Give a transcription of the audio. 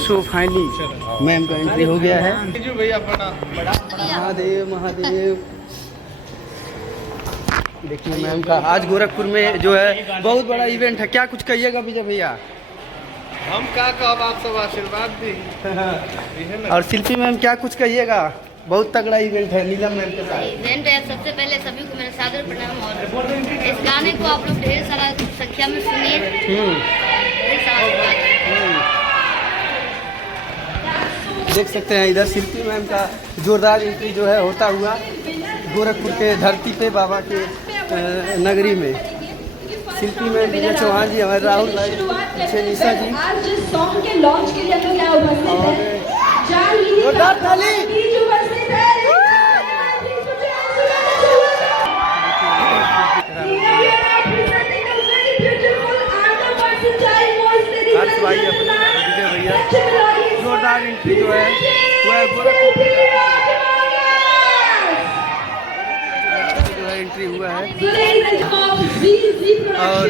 So finally ma'am का entry हो गया है। महादेव महादेव। देखिए मैम का आज गोरखपुर में जो है बहुत बड़ा इवेंट है। क्या कुछ कहिएगा विजय भैया? हम क्या कहब, आप सब आशीर्वाद दी। और शिल्पी मैम क्या कुछ कहिएगा? बहुत तगड़ा इवेंट है नीलम मैम के साथ। इवेंट है। सबसे पहले सभी को मेरा सादर प्रणाम। और इस गाने को आप लोग ढेर सारा संख्या में सुनिए। ढेर सारा देख सकते हैं इधर शिल्पी मैम का जोरदार एंट्री जो है होता हुआ गोरखपुर के धरती पे बाबा के नगरी में। शिल्पी मैम, विजय चौहान जी, हमारे राहुल भाई, पीछे निशा जी। आज जिस सॉन्ग के लॉन्च के लिए हम लोग यहाँ उपस्थित हैं, जोरदार ताली। हर्ष भाई अपने विजय भैया जोरदार एंट्री जो है वो है गोरखपुर जो है एंट्री हुआ है। और